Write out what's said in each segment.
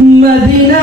Medina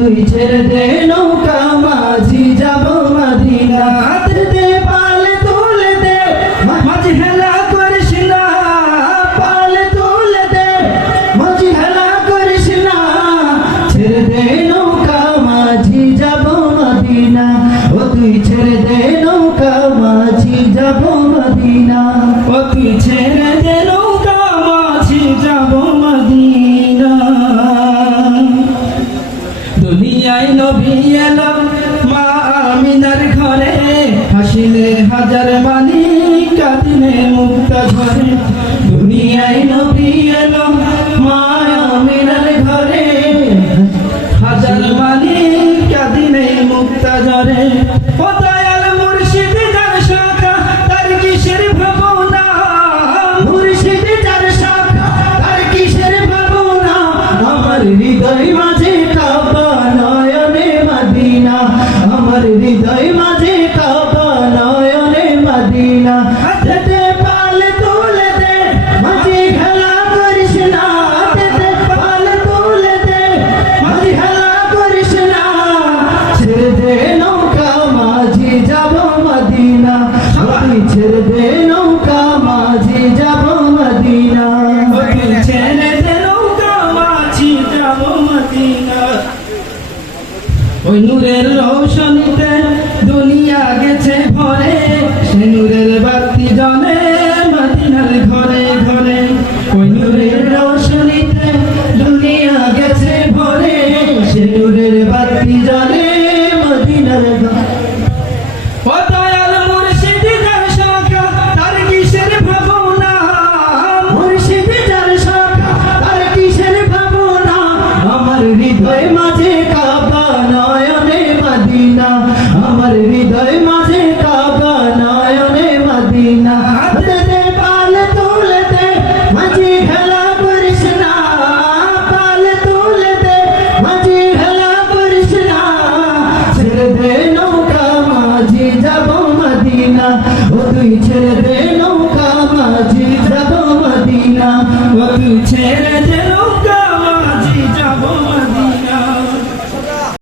তুই ছেড়ে দে নৌকা, মাঝি যাব মদিনা দে দে পাল তুলে দে, মাঝি হেলা করিস না, পাল তুলে দে। মাঝি হেলা করিস না, ছেড়ে দে নৌকা, মাঝি যাব মদিনা। ও তুই ছেড়ে দে নৌকা, মাঝি যাব মদিনা। ও তুই ছেড়ে নবী মা আমিনার ঘরে। হাসিলে হাজার মানি কাঁদিলে মুক্ত ঘরে। দুনিয়ায় নবী এলো মা আমিনার ঘরে। হাজার মানি কাঁদিলে মুক্ত ঝরে হৃদয় মাঝে কাবা নয়নে মদিনা। হাতে পাল তুলে দে মাঝে খেলা করিস না। হাতে পাল তুলে দে মাঝে খেলা করিস না। ছেড়ে দে নৌকা মাঝি যাব মদিনা। আমি ছেড়ে দে নৌকা মাঝি যাব মদিনা। ছেড়ে দে নৌকা মাঝি যাব মদিনা। ওই নূরের রৌশনীতে দুনিয়া গেছে ভরে সে নূরের বাতি জলে মদিনার ঘরে ঘরে। ওই নূরের রৌশনীতে দুনিয়া গেছে ভরে সে নূরের বাতি জলে ও দয়াল মুর্শিদ